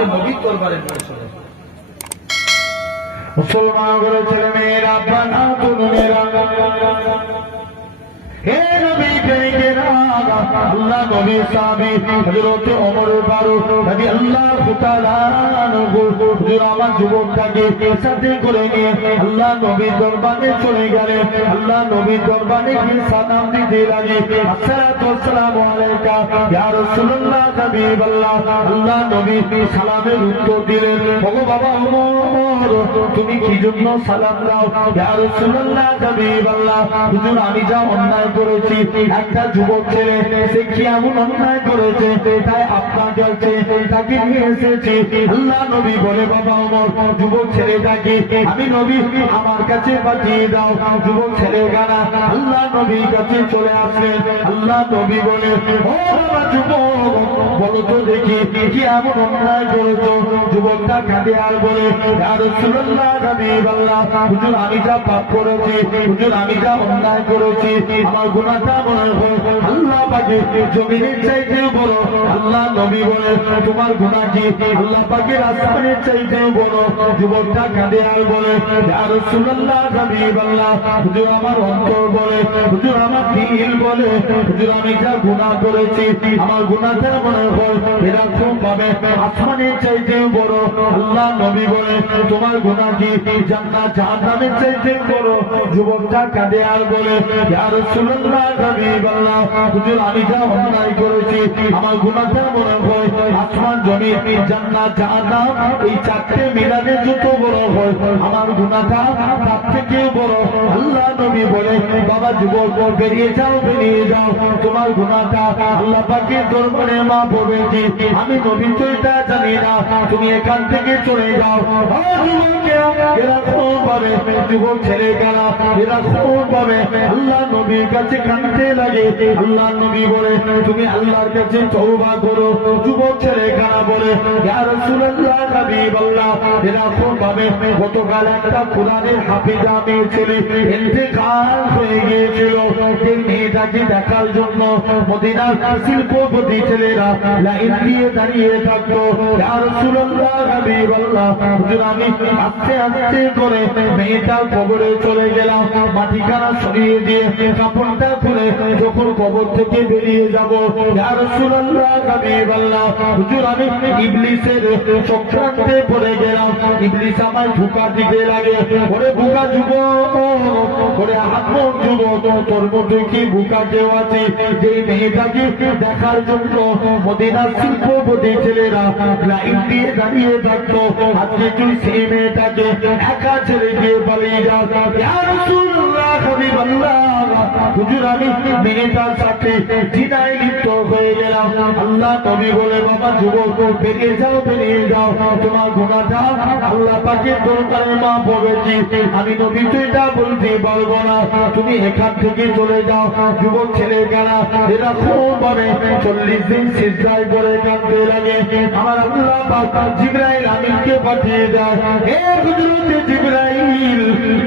আমাকে নবীর দরবারে নিয়ে চলে। মুসলমান করে ছেলে মেয়েরা বানা তরুণেরা হে নবী প্রেমিকেরা আল্লাহ নবী সাহাবী হযরত ওমর ফারুক রাদিয়াল্লাহু তাআলা আনহু হুজুর আমার যুবকটাকে সাথে করে নিয়ে আল্লাহ নবীর দরবারে চলে গেলেন। আল্লাহ নবীর দরবারে গিয়ে সালাম দিতে লাগে, আসসালাতু ওয়াসসালামু আলাইকা ইয়া রাসূলুল্লাহ হাবিবাল্লাহ। আল্লাহ নবী সালামের উত্তর দিলেন, ওগো বাবা ওমর তুমি কি জন্য সালাম দাও? ইয়া রাসূলুল্লাহ হাবিবাল্লাহ হুজুর আমি যা অন্যায় করেছি, একটা যুবক ছেলে সে কি এমন অন্যায় করেছে তাই আপনার কাছে তাকে নিয়ে এসেছি। আল্লাহ নবী বলে, বাবা ওমর যুবক ছেলেটাকে আমি নবী আমার কাছে পাঠিয়ে দাও। যুবক ছেলে গানা আল্লাহ নবীর কাছে চলে আসলেন। আল্লাহ নবী বলে, ও বাবা যুবক বলো তো দেখি কি এমন অন্যায় করেছো? যুবকটা কাঁদে আর বলে, ইয়া রাসূলুল্লাহ হাবিবাল্লাহ হুজুর আমি যা পাপ করেছি, হুজুর আমি যা অন্যায় করেছি, আমার গুনাহটা মনে হয় আল্লাহ পাকে জমিনের চাইতেও বড়। আল্লাহ নবী বলে, তোমার গুনাহ কি আল্লাহ পাকের আসমানের চাইতেও বড়? যুবকটা কাঁদে আর বলে, ইয়া রাসূলুল্লাহ হাবিবাল্লাহ হুজুর আমার অন্তর বলে, হুজুর আমার দিল বলে, হুজুর আমি যা গুনাহ করেছি আমার গুনাহটা মনে হয় এরকম ভাবে আসমানের চাইতেও বড়। আল্লাহ নবী বলে, তোমার গুনাহ কি জান্নাত জাহান্নামের চাইতেও বড়? যুবকটা কাঁদে আর বলে, ইয়া রাসূলুল্লাহ হাবিবাল্লাহ হুজুর আমি যা অন্যায় করেছি আমার গুনাহটা মনে হয় আসমান জমিন জান্নাত জাহান্নাম এই চারটে মিলানে যত বড় হয় আমার গুনাহটা তার থেকেও বড়। আল্লাহ নবী বলে, বাবা যুবক বেরিয়ে যাও, বেরিয়ে যাও, তোমার গুনাহটা আল্লাহ পাকের দরবারে মাফ হবে। আমি নবী তো এটা জানি না, তুমি এখান থেকে চলে যাও। এরকম ভাবে যুবক ছেলে গেলা এরকম ভাবে আল্লাহ নবীর কাছে কাঁদতে লাগে। আল্লাহ নবী বলে, তুমি আল্লাহর কাছে তওবা করো। যুবক ছেলে গানা বলে, ইয়া রাসূলুল্লাহ হাবিবাল্লাহ এরকম ভাবে গতকাল একটা কোরআনের হাফেজা মেয়ে ছেলে ইন্তেকাল হয়ে গিয়েছিল। সেই মেয়েটাকে দেখার জন্য মদিনার শিল্পপতি ছেলেরা লাইন দিয়ে দাঁড়িয়ে থাকতো। ইয়া রাসূলুল্লাহ হাবিবাল্লাহ হুজুর আমি আস্তে আস্তে করে মেয়েটার কবরে চলে গেলাম। মাটিখানা সরিয়ে দিয়ে কাপড়টা খুলে যখন কবর থেকে বেরিয়ে যাব, ইয়া রাসূলুল্লাহ হাবিবাল্লাহ হুজুর আমি ইবলিসের চক্রান্তে পড়ে গেলাম। ইবলিস আমায় ধোঁকা দিতে লাগে, ওরে বোকা যুবক, ওরে আত্মক যুবক, তোর মধ্যে কি বোকা কেউ আছে যে মেয়েটাকে দেখার জন্য মদিনার শিল্পপতি ছেলেরা লাইন দিয়ে দাঁড়িয়ে থাকতো? আজকে তুই সেই মেয়েটাকে একা ছেড়ে গিয়ে পালিয়ে যাও। ইয়া রাসূলুল্লাহ হাবিবাল্লাহ হুজুর আমি মেয়েটার সাথে জিনায় লিপ্ত হয়ে গেলাম। আল্লাহ নবী বলে, বাবা যুবক বেরিয়ে যাও, বেরিয়ে যাও, তোমার গুনাহটা আল্লাহ পাকের দরবারে মাফ হবে। আমি নবী তো এটা বলতে পারবো না, তুমি এখান থেকে চলে যাও। যুবক ছেলে গেলা এরকম ভাবে 40 দিন সিজদায় পড়ে কাঁদতে লাগে। আমার আল্লাহ পাক জিবরাইল আমিনকে পাঠিয়ে দেয়, হে হযরত জিবরাইল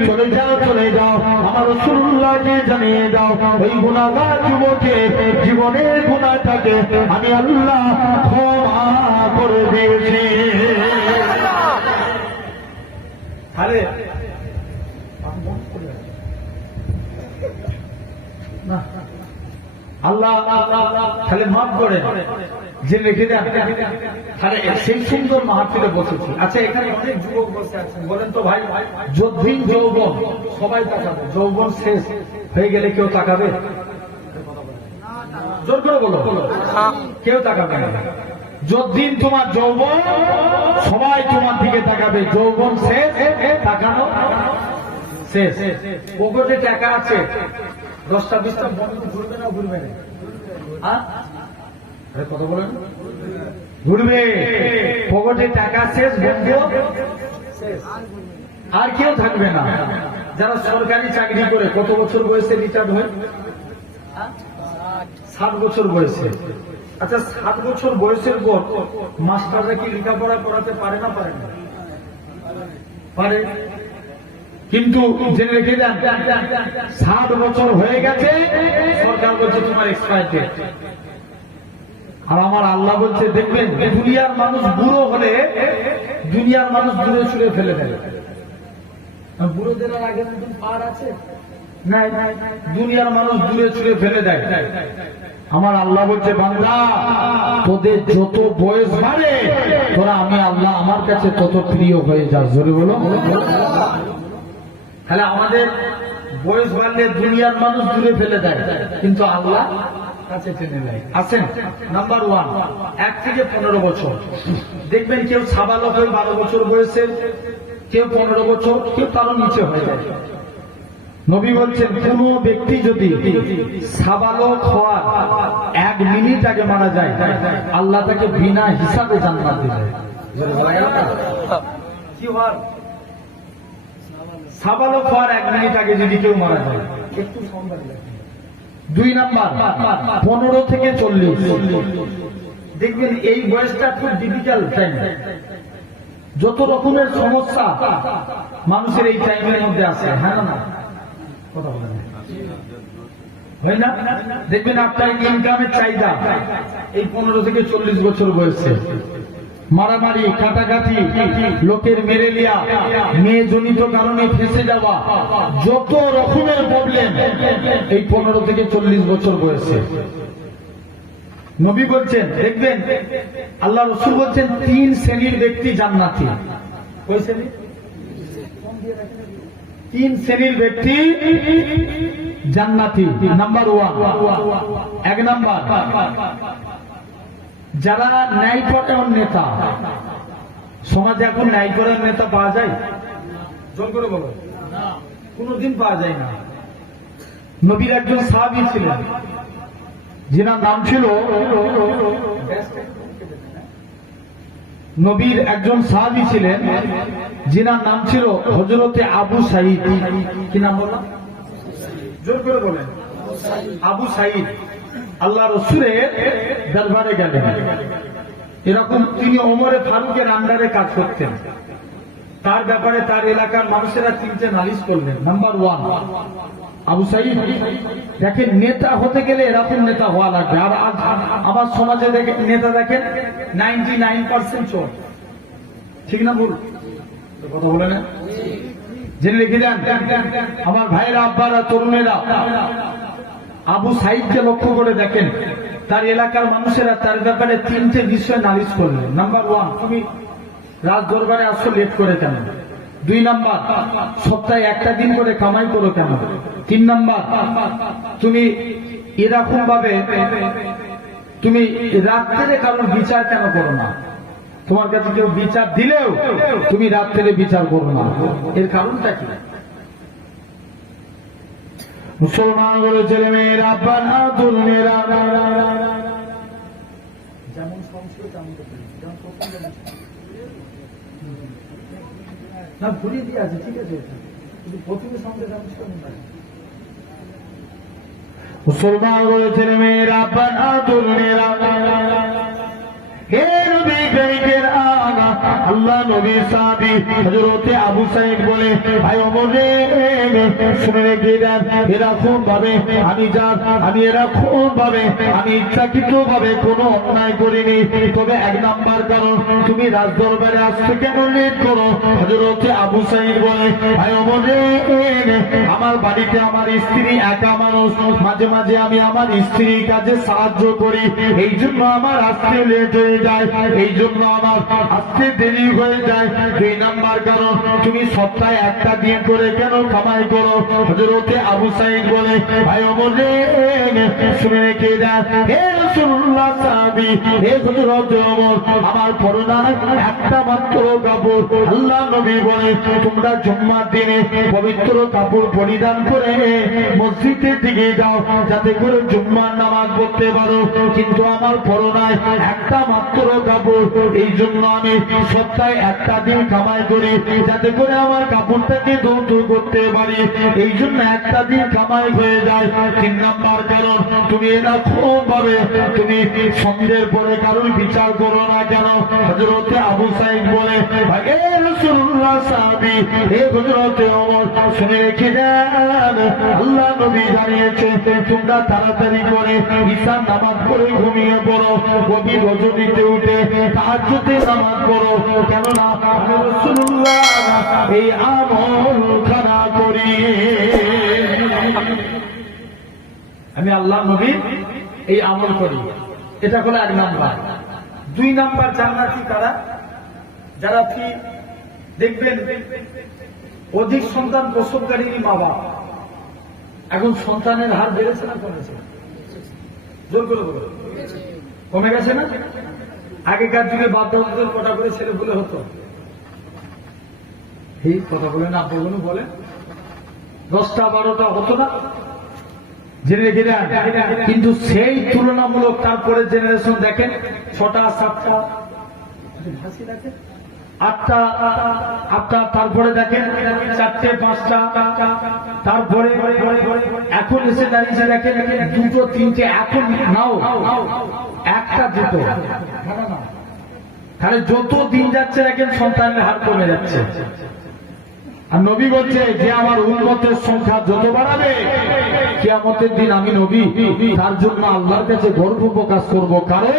চলে যাও, চলে যাও, আমার রাসূলুল্লাহকে জানিয়ে দাও ওই গুনাহগার যুবকের জীবনের গুনাহটাকে আমি আল্লাহ ক্ষমা করে দিয়েছি। আরে আল্লাহ তাহলে মাফ করে যে রেখে দেন। তাহলে সেই সুন্দর মাহফিলে বসেছি। আচ্ছা এখানে অনেক যুবক বসে আছেন, বলেন তো ভাই যদ্দিন যৌবন সবাই তাকাবে, যৌবন শেষ হয়ে গেলে কেউ তাকাবে? জোর করে বলো, কেউ তাকাবে না। যদ্দিন তোমার যৌবন সবাই তোমার দিকে তাকাবে, যৌবন শেষ তাকানো শেষ। পকেটে টাকা আছে 10টা 20টা বন্ধু ঘুরবে না, ঘুরবে না? কথা বলেন, ঘুরবে। পকেটে টাকা শেষ, বন্ধু শেষ, আর কেউ থাকবে না। যারা সরকারি চাকরি করে কত বছর বয়সে রিটায়ার্ড হয়? 60 বছর বয়সে। আচ্ছা 60 বছর বয়সের পর মাস্টাররা কি লেখাপড়া করাতে পারে না? পারে না? পারে। কিন্তু জেনে রেখে দেন 60 বছর হয়ে গেছে, সরকার বলছে তোমার এক্সপায়ার ডেট। আর আমার আল্লাহ বলছে দেখবেন দুনিয়ার মানুষ বুড়ো হলে দুনিয়ার মানুষ দূরে ছুড়ে ফেলে দেয়। বুড়োদের আর আগের মতন পার আছে? নাই। দুনিয়ার মানুষ দূরে ছুড়ে ফেলে দেয়। আমার আল্লাহ বলছে বান্দা তোদের যত বয়স বাড়ে তোরা আমি আল্লাহ আমার কাছে তত প্রিয় হয়ে যাস। জোরে বলো। তাহলে আমাদের বয়স বাড়লে দুনিয়ার মানুষ দূরে ফেলে দেয়, কিন্তু আল্লাহ কাছে টেনে নেয়। আছেন নাম্বার 1 1 থেকে 15 বছর। দেখবেন কেউ সাবালক হয়ে 12 বছর বয়সে, কেউ 15 বছর, কেউ তারও নিচে হয়ে যায়। নবী বলছেন কোন ব্যক্তি যদি সাবালক হওয়ার 1 মিনিট আগে মারা যায় আল্লাহ তাকে বিনা হিসাবে জান্নাত দিবে। কি হয়? সাবালক হওয়ার 1 মিনিট আগে যদি কেউ মারা যায় একটু সম্মান লাগে। 2 নাম্বার 15 থেকে 40। দেখবেন এই বয়সটা খুব ডিফিকাল্ট টাইম। যত রকমের সমস্যা মানুষের এই টাইমের মধ্যে আছে। হ্যাঁ না কথা বলেন হয় না? দেখবেন আপনার ইনকামের চাহিদা এই 15 থেকে 40 বছর বয়সে। মারামারি, কাটাকাটি, লোকের মেরে লিয়া, মেয়ে জনিত কারণে ফেঁসে যাওয়া, যত রকমের প্রবলেম এই 15 থেকে 40 বছর বয়সে। নবী বলছেন দেখবেন আল্লাহ রাসূল বলছেন 3 শ্রেণীর ব্যক্তি জান্নাতি। কয় শ্রেণী? 3 শ্রেণীর ব্যক্তি জান্নাতি। নাম্বার 1 নাম্বার যারা ন্যায়পরায়ণ নেতা। সমাজে এখন ন্যায়পরায়ণ নেতা পাওয়া যায়? জোর করে বলো। কোনদিন পাওয়া যায় না। নবীর একজন সাহাবী ছিলেন যিনার নাম ছিল নবীর একজন সাহাবী ছিলেন যিনার নাম ছিল হযরতে আবু সাঈদ। কি নাম বললাম? জোর করে বলেন। আবু সাঈদ আল্লাহ রাসূলের দরবারে গেলেন। এরকম তিনি ওমরে ফারুকের আন্ডারে কাজ করতেন। তার ব্যাপারে তার এলাকার মানুষেরা 3টে নালিশ করলেন। নাম্বার 1 আবু সাঈদ দেখেন নেতা হতে গেলে এরকম নেতা হওয়া লাগবে। আর আমার সমাজে নেতা দেখেন 99% চোর। ঠিক না ভুল? কথা বলে না? জেনে লিখে যান আমার ভাইয়েরা, আব্বারা, তরুণেরা। আবু সাঈদকে লক্ষ্য করে দেখেন তার এলাকার মানুষেরা তার ব্যাপারে 3টে বিষয় নালিশ করলেন। নাম্বার 1 তুমি রাজ দরবারে আসো লেট করে কেন? 2 নাম্বার সপ্তাহে একটা দিন করে কামাই করো কেন? 3 নাম্বার তুমি এরকম ভাবে তুমি রাত্রে কারোর বিচার কেন করো না? তোমার কাছে কেউ বিচার দিলেও তুমি রাত্রে বিচার করো না। এর কারণটা কি? মুসলমান বলে ছেলে মেয়েরা, আব্বানা, তরুণেরা, যেমন সংস্কৃত না ভুলিয়ে দিয়ে আছে। ঠিক আছে, কিন্তু প্রথমে সঙ্গে মুসলমান বলে ছেলে মেয়েরা, আব্বানা, তরুণেরা, হে নবী প্রেমিকের আগা আল্লাহ নবী সাহাবী হযরতে আবু সাঈদ বলে ভাই ওমর রে শুনে রেখে দেন এরকম ভাবে আমি এরকম ভাবে আমি ইচ্ছাকৃত ভাবে কোনো অন্যায় করিনি। তবে 1 নাম্বার কারণ তুমি রাজ দরবারে আসতে কেন লেট করো? হযরতে আবু সাঈদ বলে ভাই ওমর রে আমার বাড়িতে আমার স্ত্রী একা মানুষ, মাঝে মাঝে আমি আমার স্ত্রীর কাজে সাহায্য করি, এই জন্য আমার আসতে লেট হয়ে যায়, এই জন্য আমার আসতে দেরি হয়ে যায়। 2 নাম্বার কারণ তুমি সপ্তাহে একটা দিন করে কেন কামাই করো? হযরতে আবু সাঈদ বলে ভাই ওমর রে শুনে রেখে দেন হে রাসূলুল্লাহ সাহাবী, হে হযরত ওমর আমার পরনে একটা মাত্র কাপড়। আল্লাহ নবী বলে তোমরা জুম্মার দিনে পবিত্র কাপড় পরিধান করে মসজিদের দিকে যাও যাতে করে জুম্মার নামাজ পড়তে পারো, কিন্তু আমার পরনে একটা মাত্র কাপড়, এই জন্য আমি সপ্তাহে একটা দিন কামাই করি যাতে করে আমার কাপড়টাকে ধৌত করতে পারি, এই জন্য একটা দিন কামাই হয়ে যায়। 3 নাম্বার কারণ, তুমি এরকম ভাবে তুমি সন্ধ্যের পরে কারোর বিচার করো না কেন। হযরতে আবু সাঈদ বলে, ভাগে রাসূলুল্লাহ সাহাবী, হে হযরতে ওমর শুনে রেখে দেন, আল্লাহ নবী জানিয়েছে তোমরা তাড়াতাড়ি করে ঈশার নামাজ পড়ে ঘুমিয়ে পড়ো, গভীর রজনীতে উঠে তাহাজ্জুদের নামাজ পড়ো, কেননা আমি রাসূলুল্লাহ এই আমল খানা করি। আমি আল্লাহ নবী এই আমল করি। এটা হলো 1 নাম্বার। 2 নাম্বার জান্নাতি তারা যারা কি দেখবেন অধিক সন্তান প্রসবকারী মা বাবা। এখন সন্তানের হার বেড়েছে না কমেছে? জোর করে বলো, কমে গেছে না? আগেকার যুগে বাধ্যতামূলক কটা করে ছেলে বলে হতো, এই কথা বলে না বলুন, বলে 10টা 12টা হতো না, জেনে রেখে দেন। কিন্তু সেই তুলনামূলক তারপরে জেনারেশন দেখেন 6টা 7টা, হাসি দেখেন 8টা, তারপরে দেখেন 4টে 5টা, তারপরে এখন এসে দাঁড়িয়েছে দেখেন 2টো 3টে, এখন নাও 1টা 2টো, তাহলে যত দিন যাচ্ছে দেখেন সন্তানের হার কমে যাচ্ছে। আর নবী বলছে যে আমার উম্মতের সংখ্যা যত বাড়াবে কিয়ামতের দিন আমি নবী তার জন্য আল্লাহর কাছে গর্ব প্রকাশ করব, কারণ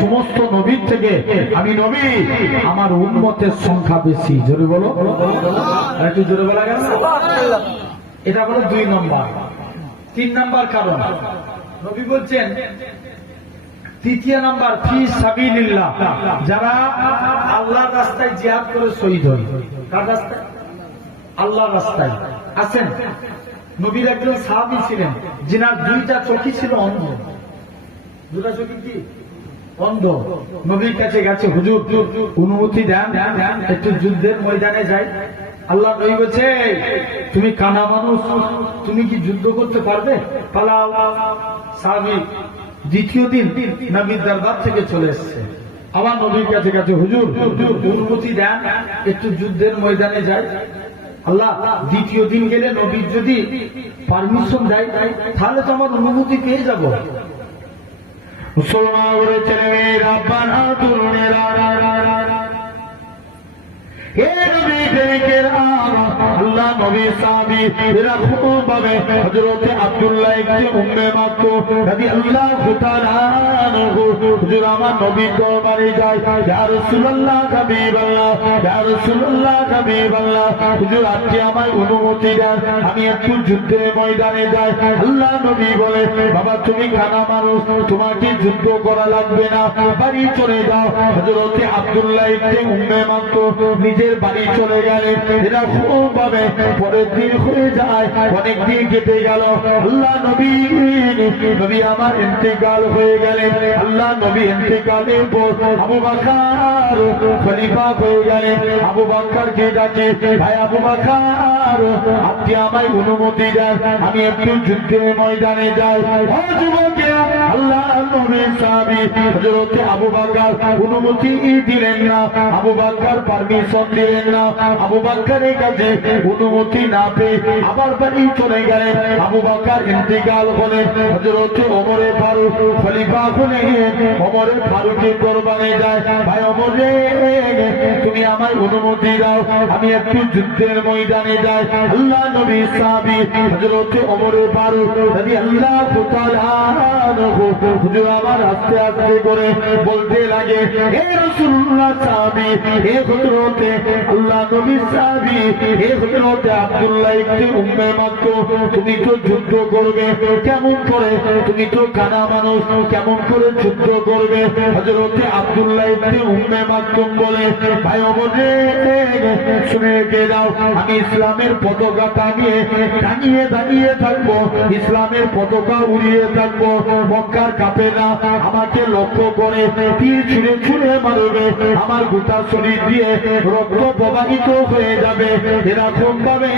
সমস্ত নবীর থেকে আমি নবী, আমার উম্মতের সংখ্যা বেশি। জোরে বলো, একটু জোরে বলা গেল। এটা হলো 2 নম্বর। 3 নাম্বার কারণ নবী বলছেন, 3য় নাম্বার ফি সাবিলিল্লাহ, যারা আল্লাহর রাস্তায় জিহাদ করে শহীদ হয়। কার রাস্তায়? আল্লাহর রাস্তায়। আছেন নবীর একজন সাহাবী ছিলেন যিনার 2টা চোখই ছিল অন্ধ। 2টা চোখই কি অন্ধ। নবীর কাছে গেছে, হুজুর অনুমতি দেন একটু যুদ্ধের ময়দানে যাই। আল্লাহ নবী বলছে, তুমি কানা মানুষ, তুমি কি যুদ্ধ করতে পারবে? পালাও। সাহাবী 2য় দিন নবীর দরবার থেকে চলে এসেছে, আবার নবীর কাছে গেছে, হুজুর অনুমতি দেন একটু যুদ্ধের ময়দানে যাই। আল্লাহ 2য় দিন গেলে নবীর যদি পারমিশন দেয় তাহলে তো আমার অনুমতি পেয়ে যাব। মুসলমান করে ছেলেমেয়েরা, বানা তরুণেরা, হে নবী প্রেমিকেরা, আল্লাহ নবী সাহাবী এরা খুব ভাবে হযরতে আব্দুল্লাহ ইবনে উম্মে মাকতুম রাদিয়াল্লাহু তাআলা আনহু, হুজুর আমার নবীর দরবারে যায়, ইয়া রাসূলুল্লাহ হাবিবাল্লাহ, ইয়া রাসূলুল্লাহ হাবিবাল্লাহ, হুজুর আপনি আমায় অনুমতি দেন, আমি একটু যুদ্ধের ময়দানে যাই। আল্লাহ নবী বলে, বাবা তুমি কানা মানুষ, তোমাকে যুদ্ধ করা লাগবে না, বাড়ি চলে যাও। হযরতে আব্দুল্লাহ ইবনে উম্মে মাকতুম নিজের বাড়ি চলে গেলেন। এরা খুব ভাবে পরের দিন হয়ে যায়, অনেক দিন কেটে গেল। আল্লাহ নবী আমার ইন্তেকাল হয়ে গেলেন। আল্লাহ নবী ইন্তেকালের পর আবু বকর খলিফা হয়ে গেলেন। আবু বকরকে ডাকে, ভাই আবু বকর আপনি আমায় অনুমতি দেন, আমি একটু যুদ্ধের ময়দানে যাই। ও যুবকেরা, আল্লাহ নবীর সাহাবী হযরতে আবু বকর অনুমতি দিলেন না, আবু বকর পারমিশন দিলেন না। আবু বকরের কাছে অনুমতি না পেয়ে আবার বাড়ি চলে গেলেন। আবু বকর ইন্তেকাল হলেন। হযরতে ওমরে ফারুক খলিফা হলেন। ওমরে ফারুকের দরবারে যায়, ভাই ওমর রে, তুমি আমায় অনুমতি দাও, আমি একটু যুদ্ধের ময়দানে যাই। আল্লাহ নবীর সাহাবী হযরতে ওমরে ফারুক রাদিয়াল্লাহু তাআলা আনহু, হুজুর আমার আস্তে আস্তে করে বলতে লাগে, হে রাসূলুল্লাহ সাহাবী, হে হযরতে আল্লাহ নবীর সাহাবী, হে হযরতে আব্দুল্লাহ ইবনে উম্মে মাকতুম, তুমি তো যুদ্ধ করবে কেমন করে? তুমি তো কানা মানুষ, কেমন করে যুদ্ধ করবে? হযরতে আব্দুল্লাহ ইবনে উম্মে মাকতুম বলে, ভাই অবরে শুনে রেখে দাও, আমি ইসলামের পতাকা টাঙিয়ে দাঁড়িয়ে থাকবো, ইসলামের পতাকা উড়িয়ে থাকবো। মক্কার কাফেররা আমাকে লক্ষ্য করে তীর ছুঁড়ে ছুঁড়ে মারবে, আমার গোটা শরীর দিয়ে রক্ত প্রবাহিত হয়ে যাবে। এরকম ভাবে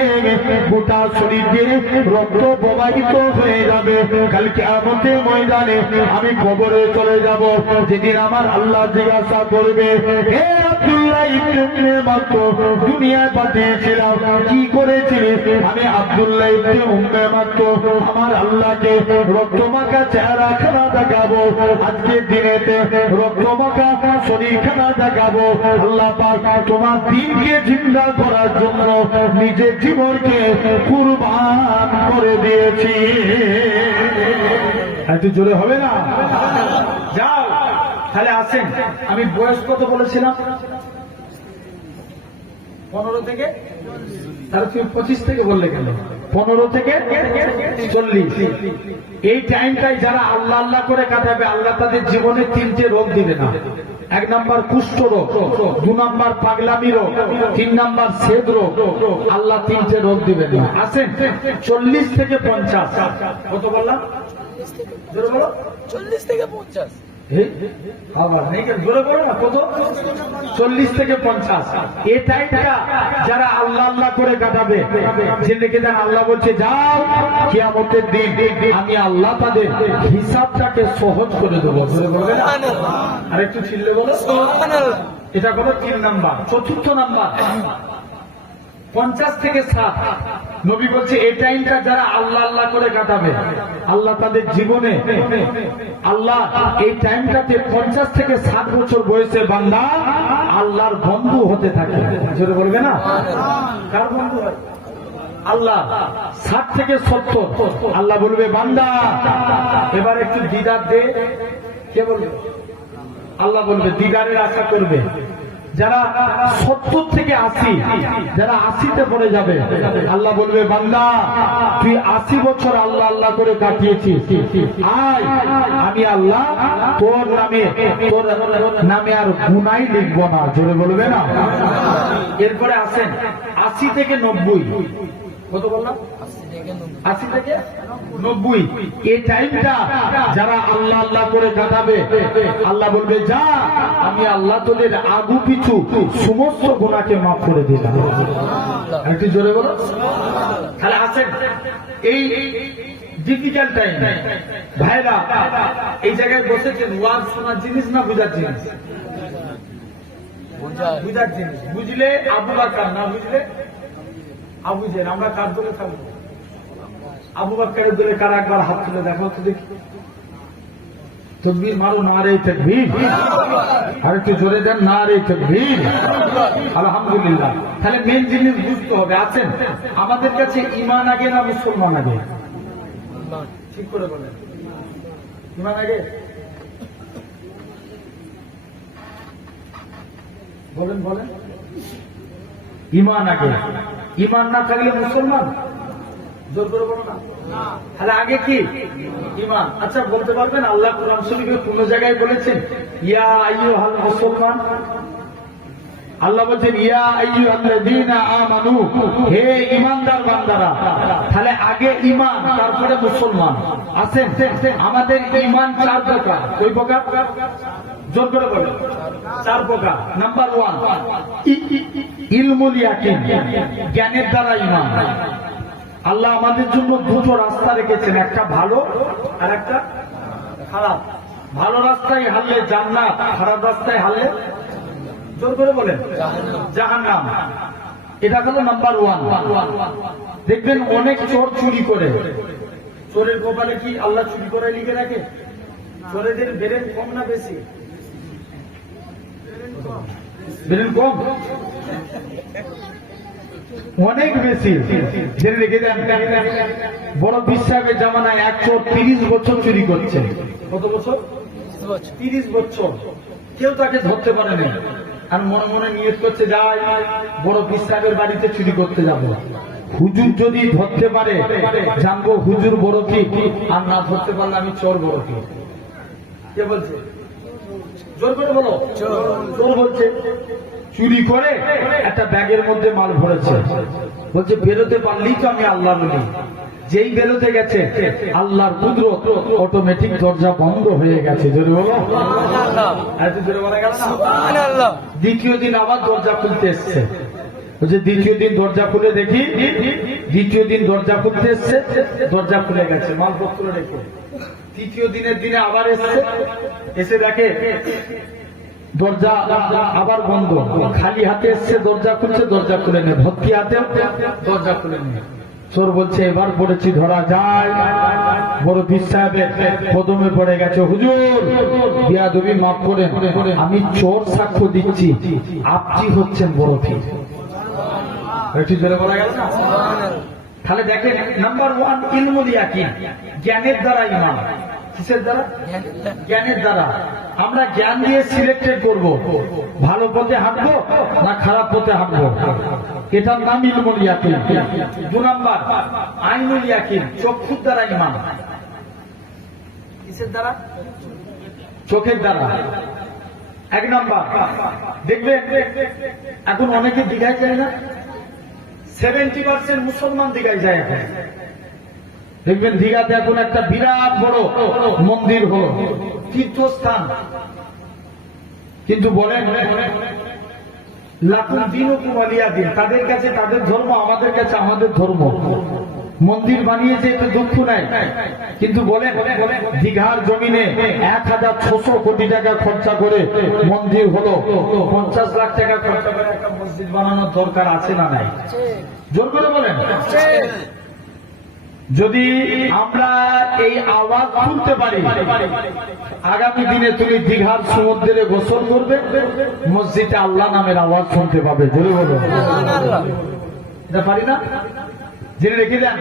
গোটা শরীর দিয়ে রক্ত প্রবাহিত হয়ে যাবে। কাল কিয়ামতের ময়দানে আমি কবরে চলে যাব। যেদিন আমার আল্লাহ জিজ্ঞাসা করবে, হে আব্দুল্লাহ ইবনে মাকতুম, দুনিয়ায় পাঠিয়েছিলাম কি করেছিলিস? আমি আব্দুল্লাহ ইবনে উম্মে মাকতুম আমার আল্লাহকে রক্তমাখা চেহারাখানা দেখাবো। আজকের দিনেতে রক্তমাখা শরীরখানা দেখাবো। আল্লাহ পাক তোমার দিনকে জিন্দা করার জন্য নিজের জীবনকে কুরবান করে দিয়েছি। একটু জোরে হবে না? যাও তাহলে আসেন। আমি বয়স কত বলেছিলাম? 15 থেকে, তাহলে তুমি 25 থেকে বললে কেন? 15 থেকে 40। এই টাইমটাই যারা আল্লাহ আল্লাহ করে কাটাবে, আল্লাহ তাদের জীবনে 3টে রোগ দিবে না। 1 নাম্বার কুষ্ঠ রোগ, 2 নাম্বার পাগলামি রোগ, 3 নাম্বার সেদ রোগ। আল্লাহ 3টে রোগ দিবে না। আসেন 40 থেকে 50। কত বললাম? জোরে বলো। 40 থেকে 50। আবার নেই কেন? জোরে বলো না। কত? 40 থেকে 50। এই টাইমটা যারা আল্লাহ আল্লাহ করে কাটাবে, যে দেখে দেন আল্লাহ বলছে যাও কিয়ামতের দিন আমি আল্লাহ তাদের হিসাবটাকে সহজ করে দেবো। জোরে বলবে না? আর একটু চিল্লে বলো। সুবহানাল্লাহ। এটা হলো 3 নাম্বার। 4র্থ নাম্বার 50 থেকে 60। নবী বলছে এই টাইমটা যারা আল্লাহ আল্লাহ করে কাটাবে, আল্লাহ তাদের জীবনে, আল্লাহ এই টাইমটাতে 50 থেকে 60 বছর বয়সের বান্দা আল্লাহর বন্ধু হতে থাকে। জোরে বলবে না? কার বন্ধু হয়? আল্লাহ। 60 থেকে 70 আল্লাহ বলবে বান্দা এবার একটু দিদার দে। কে বলবে? আল্লাহ বলবে দিদারের আশা করবে। যারা 70 থেকে 80, যারা 80তে পড়ে যাবে, আল্লাহ বলবে বান্দা তুই 80 বছর আল্লাহ আল্লাহ করে কাটিয়েছিস, আয় আমি আল্লাহ তোর নামে আর গুনাহ লিখব না। জোরে বলবে না? এরপরে আসেন 80 থেকে 90। কত বললাম? 80 থেকে 90। এই টাইমটা যারা আল্লাহ আল্লাহ করে কাটাবে, আল্লাহ বলবে যা আমি আল্লাহ তোদের আগু পিছু সমস্ত গুনাহকে মাফ করে দিলাম। একটু জোরে বলো। তাহলে আসেন এই ডিফিকাল্ট টাইম ভাইরা এই জায়গায় বসেছেন, ওয়াজ শোনার জিনিস না বুঝার জিনিস? বুঝার জিনিস। বুঝলে আবু বকর, না বুঝলে আবু জেহেল। আমরা কার দলে থাকবো? আবু বকরের দলে কারা? একবার হাত তুলে দেখো তো দেখি। তকবীর মারো, নারে তাকবীর। আর একটু জোরে দেন, নারে তাকবীর। আলহামদুলিল্লাহ। তাহলে মেন জিনিস বুঝতে হবে। আছেন আমাদের কাছে ঈমান আগে না মুসলমান আগে? ঠিক করে বলেন। ঈমান আগে? বলেন বলেন। ঈমান আগে। ঈমান না থাকলে মুসলমান? জোর করে বলো না। তাহলে আগে কি? ঈমান। আচ্ছা বলতে পারবেন আল্লাহ কোরআন শরীফে কোন জায়গায় বলেছেন ইয়া আইয়ুহাল মুসলমান? আল্লাহ বলছেন ইয়া আইয়ুহাল্লাযীনা আমানু, হে ঈমানদার বান্দারা। তাহলে আগে ঈমান তারপরে মুসলমান। আছেন আমাদের ঈমান 4 প্রকার। কই প্রকার? জোর করে বলেন। 4 প্রকার। নাম্বার 1 ইলমুল ইয়াকিন, জ্ঞানের দ্বারা ঈমান। আল্লাহ আমাদের জন্য 2টো রাস্তা রেখেছেন, একটা ভালো আর একটা খারাপ। ভালো রাস্তায় হারলে জান্নাত, খারাপ রাস্তায় হারলে জোর করে বলেন জাহান্নাম। এটা হলো নাম্বার 1। দেখবেন অনেক চোর চুরি করে, চোরের কপালে কি আল্লাহ চুরি করে লিখে রাখে? চোরেদের ব্রেন কম না বেশি? ব্রেন কম, অনেক বেশি। জেনে রেখে দেন বড় বিশ্বাসের জামানায় এক চোর 30 বছর চুরি করছে। কত বছর? 30 বছর। কেউ তাকে ধরতে পারেনি। আর মনে মনে নিয়ত করছে যাই বড় বিশ্বাসের বাড়িতে চুরি করতে যাব। হুজুর যদি ধরতে পারে জানবো হুজুর বড় কি, আর না ধরতে পারলে আমি চোর বড় কি। কে বলছে? জোর করে বলো। চোর বলছে। চুরি করে একটা ব্যাগের মধ্যে মাল ভরেছে, বলছে বেরোতে পারলেই তো আমি আল্লাহ বলি। যেই বেরোতে গেছে আল্লাহর কুদরত, অটোমেটিক দরজা বন্ধ হয়ে গেছে। জোরে বলো, এত জোরে বলা গেল না? সুবহানাল্লাহ। দ্বিতীয় দিন আবার দরজা খুলতে এসছে, বলছে দ্বিতীয় দিন দরজা খুলে দেখি, দ্বিতীয় দিন দরজা খুলতে এসছে, দরজা খুলে গেছে মালপত্র রেখে। তৃতীয় দিনের দিনে আবার এসছে, এসে দেখে দরজা আবার বন্ধ, খালি হাতে এসছে, দরজা খুলছে, দরজা খুলে নেই, ভর্তি হাতে দরজা খুলে নেই। চোর বলছে এবার পড়েছি, ধরা যায়। বড় পীর সাহেবের কদমে পড়ে গেছে, হুজুর বিয়াদবি মাফ করেন, আমি চোর সাক্ষ্য দিচ্ছি, আপনি হচ্ছেন বড় পীর। একটু জোরে বলা গেল না? তাহলে দেখেন, নাম্বার 1 ইলমুল ইয়াকিন, জ্ঞানের দ্বারা ঈমান। কিসের দ্বারা? জ্ঞানের দ্বারা। আমরা জ্ঞান দিয়ে সিলেক্টেড করব, ভালো পথে হাঁটবো না খারাপ পথে হাঁটবো, এটার নাম ইলমুল ইয়াকিন। 2 নাম্বার আইনুল ইয়াকিন, চক্ষুর দ্বারা ঈমান। কিসের দ্বারা? চোখের দ্বারা। 1 নাম্বার দেখবেন এখন অনেকে দীঘায় যায় না, 70% মুসলমান দীঘায় যায় এখন। দেখবেন দীঘাতে এখন একটা বিরাট বড় মন্দির হলো, তীর্থস্থান, কিন্তু বলেন লাকুম দীনুকুম ওয়ালিয়া দিন, তাদের কাছে তাদের ধর্ম, আমাদের কাছে আমাদের ধর্ম। মন্দির বানিয়েছে এতে দুঃখ নাই, কিন্তু বলেন দীঘার জমিনে 1600 কোটি টাকা খরচা করে মন্দির হলো, 50 লাখ টাকা খরচা করে একটা মসজিদ বানানোর দরকার আছে না নাই? জোর করে বলেন। যদি আমরা এই আওয়াজ শুনতে পারি, আগামী দিনে তুমি দীঘার সমুদ্রে গোসল করবে, মসজিদে আল্লাহ নামের আওয়াজ শুনতে পাবে। জোরে বলো, এটা পারি না? জেনে রেখে দেন।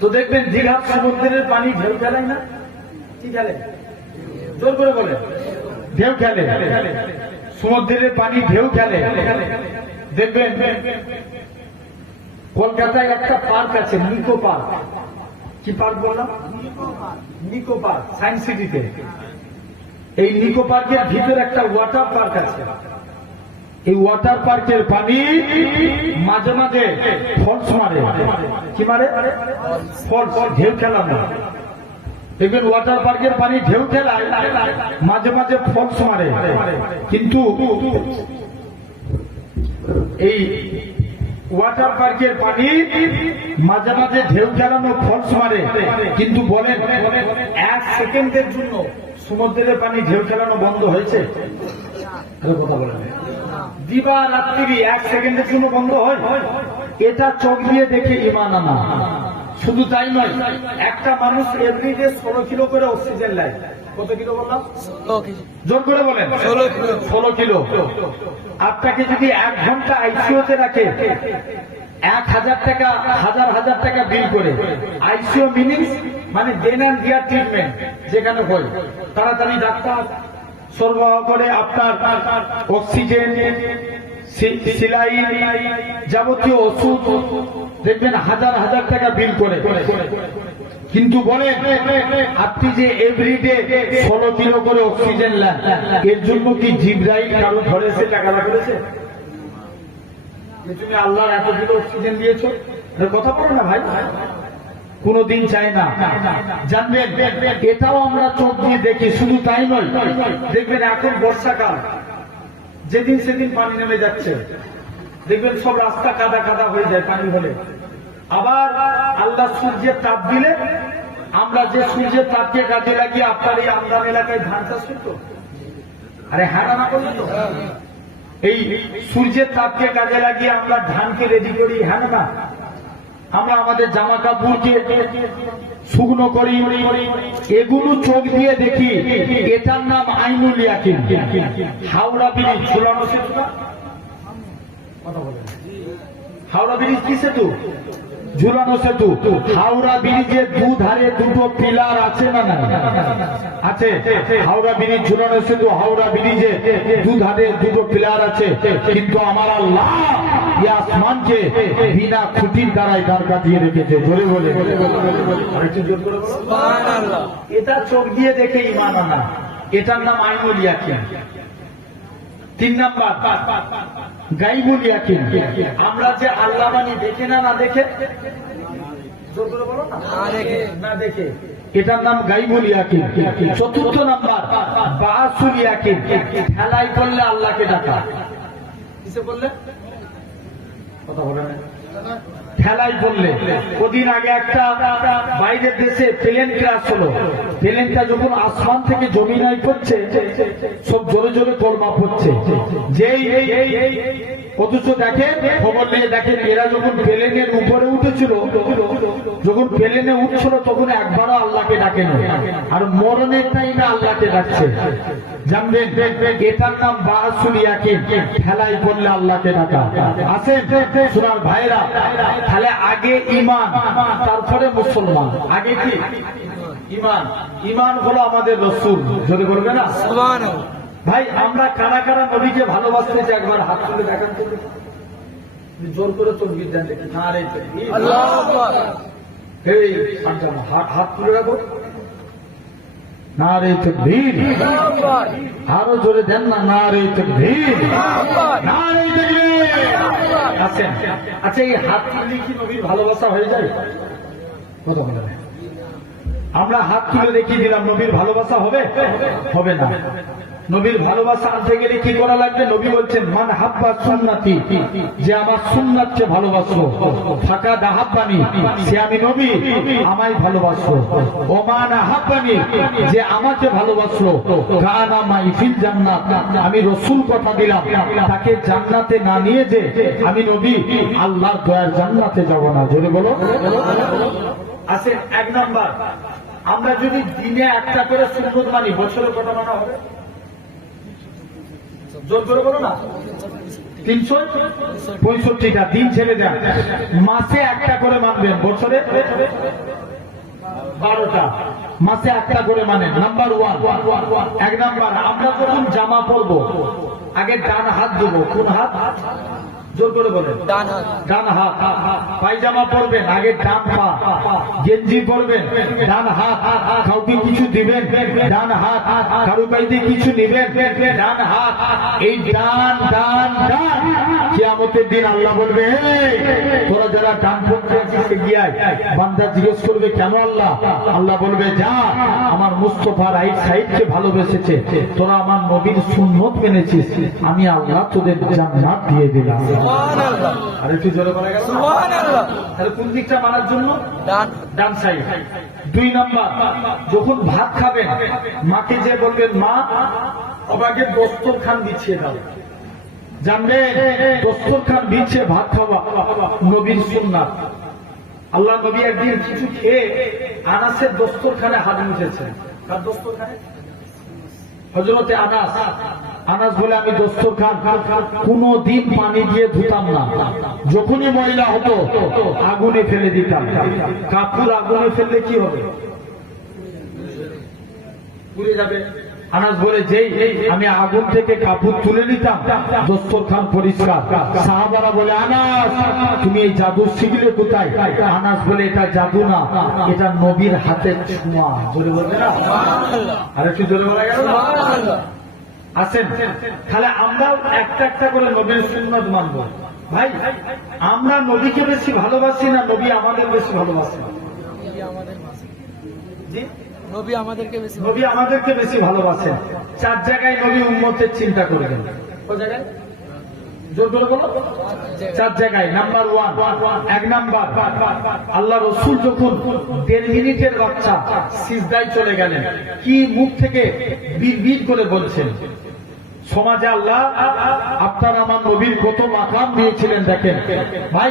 তো দেখবেন দীঘার সমুদ্রের পানি ঢেউ খেলায় না? কি খেলে? জোর করে বলে, ঢেউ খেলে। সমুদ্রের পানি ঢেউ খেলে। দেখবেন কলকাতায় একটা পার্ক আছে, নিকো পার্ক। কি পার্ক বললাম? নিকো পার্ক, সায়েন্স সিটিতে। এই নিকো পার্কের ভিতরে একটা ওয়াটার পার্ক আছে। এই ওয়াটার পার্কের পানি মাঝে মাঝে ফলস মারে। কি মারে? ফলস, ঢেউ খেলা না। দেখবেন ওয়াটার পার্কের পানি ঢেউ খেলায়, মাঝে মাঝে ফলস মারে, কিন্তু এই ওয়াটার পার্কের পানি মাঝে মাঝে ঢেউ খেলানো ফলস মারে, কিন্তু বলেন 1 সেকেন্ডের জন্য সমুদ্রের পানি ঢেউ খেলানো বন্ধ হয়েছে? কথা বলেন, দিবা রাত্রি 1 সেকেন্ডের জন্য বন্ধ হয়? এটা চোখ দিয়ে দেখে ঈমান আনা। শুধু তাই নয়, একটা মানুষ এভরিডে 16 কিলো করে অক্সিজেন নেয়। কত কিলো বললাম? 16 কেজি। জোর করে বলেন। 16 কিলো। আপনাকে যদি 1 ঘন্টা আইসিইউতে রাখে, 1000 টাকা, হাজার টাকা বিল করে, আইসিইউ মিনিংস মানে দেন অ্যান্ড দেয়ার ট্রিটমেন্ট যেখানে হয়, তাড়াতাড়ি ডাক্তার সরবরাহ করে আপনার অক্সিজেন, সিলাইন, যাবতীয় ওষুধ, দেখবেন হাজার টাকা বিল করে। কিন্তু বলেন আপনি যে এভরিডে 16 কিলো করে অক্সিজেন নেন, এর জন্য কি জিবরাইল কারো ধরেছে, টাকা করেছে? তুমি আল্লাহর এত কিলো অক্সিজেন দিয়েছো, কথা বলো না ভাই, কোনদিন চায় না। জানবেন এটাও আমরা চোখ দিয়ে দেখি। শুধু তাই নয়, দেখবেন এখন বর্ষাকাল, যেদিন সেদিন পানি নেমে যাচ্ছে, দেখবেন সব রাস্তা কাদা কাদা হয়ে যায় পানি হলে। আবার আল্লাহ সূর্যের তাপ দিলে, আমরা যে সূর্যের তাপকে কাজে লাগিয়ে আপনার এই আমদান এলাকায় ধান চাষ করতো, আরে হ্যাঁ না করলো তো? এই সূর্যের তাপকে কাজে লাগিয়ে আমরা ধানকে রেডি করি, হ্যাঁ না? আমরা আমাদের জামা কাপড়কে শুকনো করি, এগুলো চোখ দিয়ে দেখি। এটার নাম আইনুল ইয়াকিন। হাওড়া ব্রিজ ঝুলানো সেতু না? কথা বলেন, হাওড়া ব্রিজ কি সেতু? ঝুলানো সেতু। হাওড়া ব্রিজের দুধারে দুটো পিলার আছে না? না আছে। হাওড়া ব্রিজ ঝুলানো সেতু, হাওড়া ব্রিজে দুধারে দুটো পিলার আছে, কিন্তু আমার আল্লাহ এই আসমানকে বিনা খুঁটির দ্বারাই দাঁড় কাটিয়ে রেখেছে। জোরে বলে, এটা চোখ দিয়ে দেখে ঈমান আনা, এটার নাম আইনুল ইয়াকিন। তিন নাম্বার গাইবুল ইয়াকিন, আমরা যে আল্লাহ মানি দেখে না না দেখে, জোর করে বলো না, না দেখে, এটার নাম গাইবুল ইয়াকিন। চতুর্থ নাম্বার বাসুল ইয়াকিন, ঠেলাই করলে আল্লাহকে ডাকা। কিসে বললে কথা বলে না, ঠেলাই করলে। কদিন আগে একটা বাইরের দেশে প্লেন ক্রাশ হলো, প্লেনটা যখন আসমান থেকে জমিনায় পড়ছে সব জোরে জোরে কলমা পড়ছে, যেই অথচ দেখেন খবর নিয়ে দেখেন এরা যখন প্লেনের উপরে উঠেছিল, যখন প্লেনে উঠছিল তখন একবারও আল্লাহকে ডাকে না, আর মরণের টাইমে আল্লাহকে ডাকছে। জানবেন এটার নাম বাসুল ইয়াকিন, ঠেলাই করলে আল্লাহকে ডাকা। আসেন সোনার ভাইরা, তাহলে আগে ঈমান, তারপরে মুসলমান। আগে কি ঈমান? ঈমান হলো আমাদের রাসূল, যদি বলবে না সুবহানাল্লাহ। ভাই আমরা কারা কারা নবীকে ভালোবাসতেছি একবার হাত তুলে দেখান তো, জোর করে তকবীর দেন দেখি। না রে আল্লাহু আকবার। এই সাবধান, হাত তুলে রাখো। নারে তাকবীর, আল্লাহু আকবার। আরো জোরে দেন না, নারে তাকবীর, আল্লাহু আকবার। নারে তাকবীর। আছেন? আচ্ছা এই হাত তুলে কি নবীর ভালোবাসা হয়ে যায়? কথা বলেন। আমরা হাত তুলে দেখিয়ে দিলাম, নবীর ভালোবাসা হবে? হবে না। নবীর ভালোবাসা আনতে গেলে কি করা লাগবে? নবী বলছেন মান হাব্বা সুন্নতি, যে আমার সুন্নাতকে ভালোবাসলো, ফাঁকা দাহাব্বানি, সে আমি নবী আমায় ভালোবাসলো, ও মান হাব্বানি, যে আমাকে ভালোবাসলো, কানা মাই ফিল জান্নাত, আমি রাসূল কথা দিলাম তাকে জান্নাতে না নিয়ে যে আমি নবী আল্লাহর দয়ার জান্নাতে যাব না। জোরে বলো। আসেন এক নাম্বার, আমরা যদি দিনে একটা করে সুন্নত মানি, বছরে কত মানা হবে? জোর করে বলো না, 365টা দিন ছেড়ে দেন। মাসে একটা করে মানবেন, বছরে 12টা, মাসে একটা করে মানেন। নাম্বার ওয়ান, এক নাম্বার আমরা যখন জামা পরবো আগে ডান হাত দেবো। কোন হাত? জোর করে বলেন। ডান হাত। ডান হাত। পায়জামা পরবেন আগে ডান পা, গেঞ্জি পরবেন ডান হাত, কাউকে কিছু দিবেন ডান হাত, কারো কাছে কিছু নিবেন ডান হাত। এই ডান ডান ডান, কিয়ামতের দিন আল্লাহ বলবে তোরা যারা ডান পড়তে গিয়ে বান্দা জিজ্ঞেস করবে কেন আল্লাহ? আল্লাহ বলবে যা আমার মুস্তাফা রাইট সাইডকে ভালোবেসেছে, তোরা আমার নবীর সুন্নত মেনেছিস, আমি আল্লাহ তোদের জান্নাত দিয়ে দিলাম। সুবহানাল্লাহ। আর একটু জোরে বলা গেল। সুবহানাল্লাহ। তাহলে কোন দিকটা মানার জন্য? ডান। ডান সাইড। দুই নাম্বার, যখন ভাত খাবেন মাকে যে বলবেন মা আমাকে দস্তরখান বিছিয়ে দাও। জানবেন দস্তরখান বিছিয়ে ভাত খাওয়া নবীর সুন্নাত। আল্লাহ নবী একদিন কিছু খেয়ে আনাসের দস্তরখানে হাত মুছেছেন। কার দস্তরখানে? হযরতে আনাস। আনাস বলে আমি দস্তরখান কোনদিন পানি দিয়ে ধুতাম না, যখনই ময়লা হতো আগুনে ফেলে দিতাম। কাপড় আগুনে ফেললে কি হবে? পুড়ে যাবে। আনাস বলে যেই আমি আগুন থেকে কাপড় তুলে নিতাম দস্তরখান পরিষ্কার। সাহাবারা বলে আনাস তুমি এই জাদু শিখলে কোথায়? আনাস বলে এটা জাদু না, এটা নবীর হাতের ছোঁয়া। জোরে বলবে না? আর একটু জোরে বলা গেল না? আসেন তাহলে আমরাও একটা একটা করে নবীর সুন্নাত মানব। ভাই আমরা নবীকে বেশি ভালোবাসি না নবী আমাদের বেশি ভালোবাসি? জি, নবী আমাদেরকে বেশি নবী আমাদেরকে বেশি ভালোবাসেন। চার জায়গায় নবী উম্মতের চিন্তা করবেন। কোন জায়গায়? জোর করে বলো। চার জায়গায়। নাম্বার ওয়ান, এক নাম্বার আল্লাহ রসুল যখন 1.5 মিনিটের বাচ্চা সিজদায় চলে গেলেন, কি মুখ থেকে বিড়বিড় করে বলছেন সমাজে আল্লাহ আপনার আমার নবীর কত মাকাম দিয়েছিলেন দেখেন। ভাই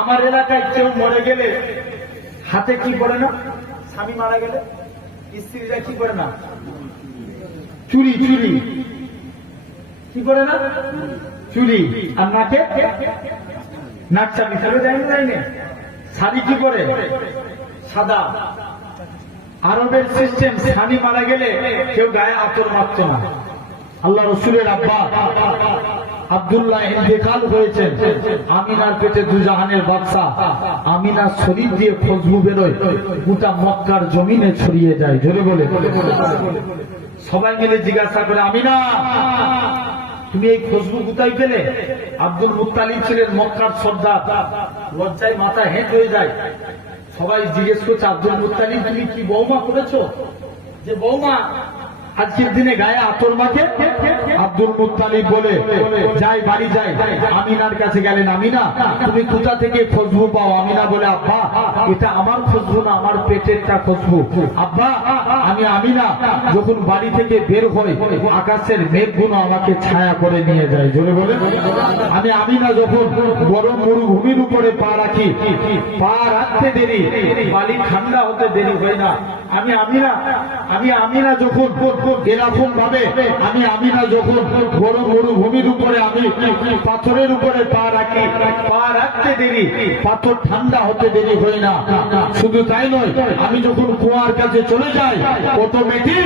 আমার এলাকায় কেউ মরে গেলে হাতে কি করে না? স্বামী মারা গেলে স্ত্রীরা কি করে না? চুরি চুরি কি করে না? চুরি। আর নাকে নাকচাবি ফেলে যায় না? যায়নি। শাড়ি কি করে? সাদা। আরবের সিস্টেম, স্বামী মারা গেলে কেউ গায়ে আতর মারত না। আল্লাহ রসুলের আব্বা আব্দুল্লাহ ইন্তেকাল হয়েছেন, আমিনার পেটে দুজাহানের বাদশা আমিনার শরীর দিয়ে খুশবু বেরোয়, গোটা মক্কার জমিনে ছড়িয়ে যায়। জোরে বলে সবাই মিলে জিজ্ঞাসা করে আমিনা তুমি এই খুশবু কোথায় পেলে? আব্দুল মুত্তালিব ছিলেন মক্কার সর্দার, লজ্জায় মাথা হেঁট হয়ে যায়। সবাই জিজ্ঞেস করছে, আব্দুল মুত্তালিব তুমি কি বৌমা করেছো? যে বৌমা আজকের দিনে গায়ে আতর মাখে? আব্দুল মুত্তালিব বলে, যাই বাড়ি যাই। আমিনার কাছে গেলেন, আমিনা তুমি কোথা থেকে খুশবু পাও? আমিনা বলে, আব্বা এটা আমার খুশবু না, আমার পেটেরটা খুশবু। আব্বা আমি আমিনা যখন বাড়ি থেকে বের হই, আকাশের মেঘগুলো আমাকে ছায়া করে নিয়ে যায়। জোরে বলে, আমি আমিনা যখন বড় মরুভূমির উপরে পা রাখি, পা রাখতে দেরি, বালি ঠান্ডা হতে দেরি হয় না। আমি আমিনা যখন এরকম ভাবে, আমি আমিনা যখন বড় মরুভূমির উপরে আমি পাথরের উপরে পা রাখি, পা রাখতে দেরি, পাথর ঠান্ডা হতে দেরি হয় না। শুধু তাই নয়, আমি যখন কুয়ার কাছে চলে যাই, অটোমেটিক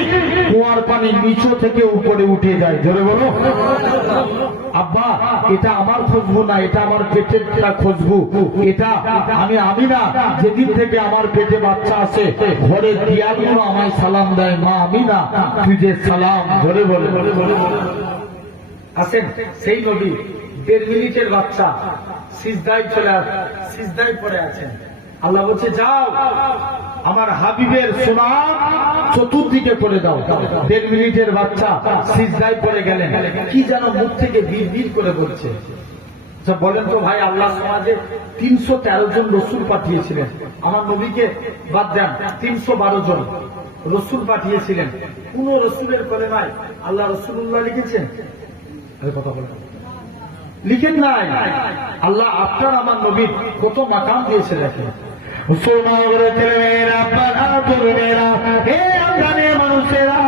কুয়ার পানি নিচু থেকে উপরে উঠে যায়। জোরে বলো, আব্বা এটা আমার খুশবু না, এটা আমার পেটের খুশবু। এটা আমি আমিনা যেদিন থেকে আমার পেটে বাচ্চা আছে, ঘরের দিয়ালগুলো আমায় সালাম দেয়, মা আমিনা তুই সালাম। ধরে বলে আসেন সেই নবী, 1.5 মিনিটের বাচ্চা সিজদায় সিজদায় পড়ে আছেন। আল্লাহ বলছে, যাও আমার হাবিবের সুনাম চতুর্দিকে করে দাও। 1.5 মিনিটের বাচ্চা সিজদায় পড়ে গেলেন, কি যেন মুখ থেকে বীর বীর করে বলছে। বলেন তো ভাই, আল্লাহ সমাজে 313 জন রসুল পাঠিয়েছিলেন, আমার নবীকে বাদ দেন 312 জন রসুল পাঠিয়েছিলেন। কোন রসুলের কলেমায় আল্লাহ রসুল্লাহ লিখেছেন? কথা বলেন, লিখেন নাই। আল্লাহ আপনার আমার নবীর কত মাকাম দিয়েছে দেখেন। মুসলমানদের ছেলেমেয়েরা, পাড়া তরুণেরা, হে আঙ্গানে মানুষেরা,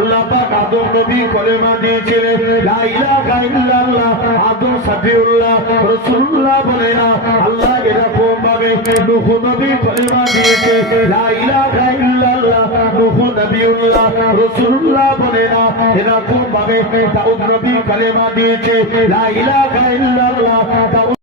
আল্লাহ পাক আদম নবী কলেমা দিয়েছিলেন, লা ইলাহা ইল্লাল্লাহ, আদম সাফিউল্লাহ রাসূলুল্লাহ বলে না। আল্লাহ এরকম ভাবে নূহ নবী কলেমা দিয়েছে, লা ইলাহা ইল্লাল্লাহ, নূহ নবিউল্লাহ রাসূলুল্লাহ বলে না। এরকম ভাবে দাউদ নবী কলেমা দিয়েছে, লা ইলাহা ইল্লাল্লাহ, দাউদ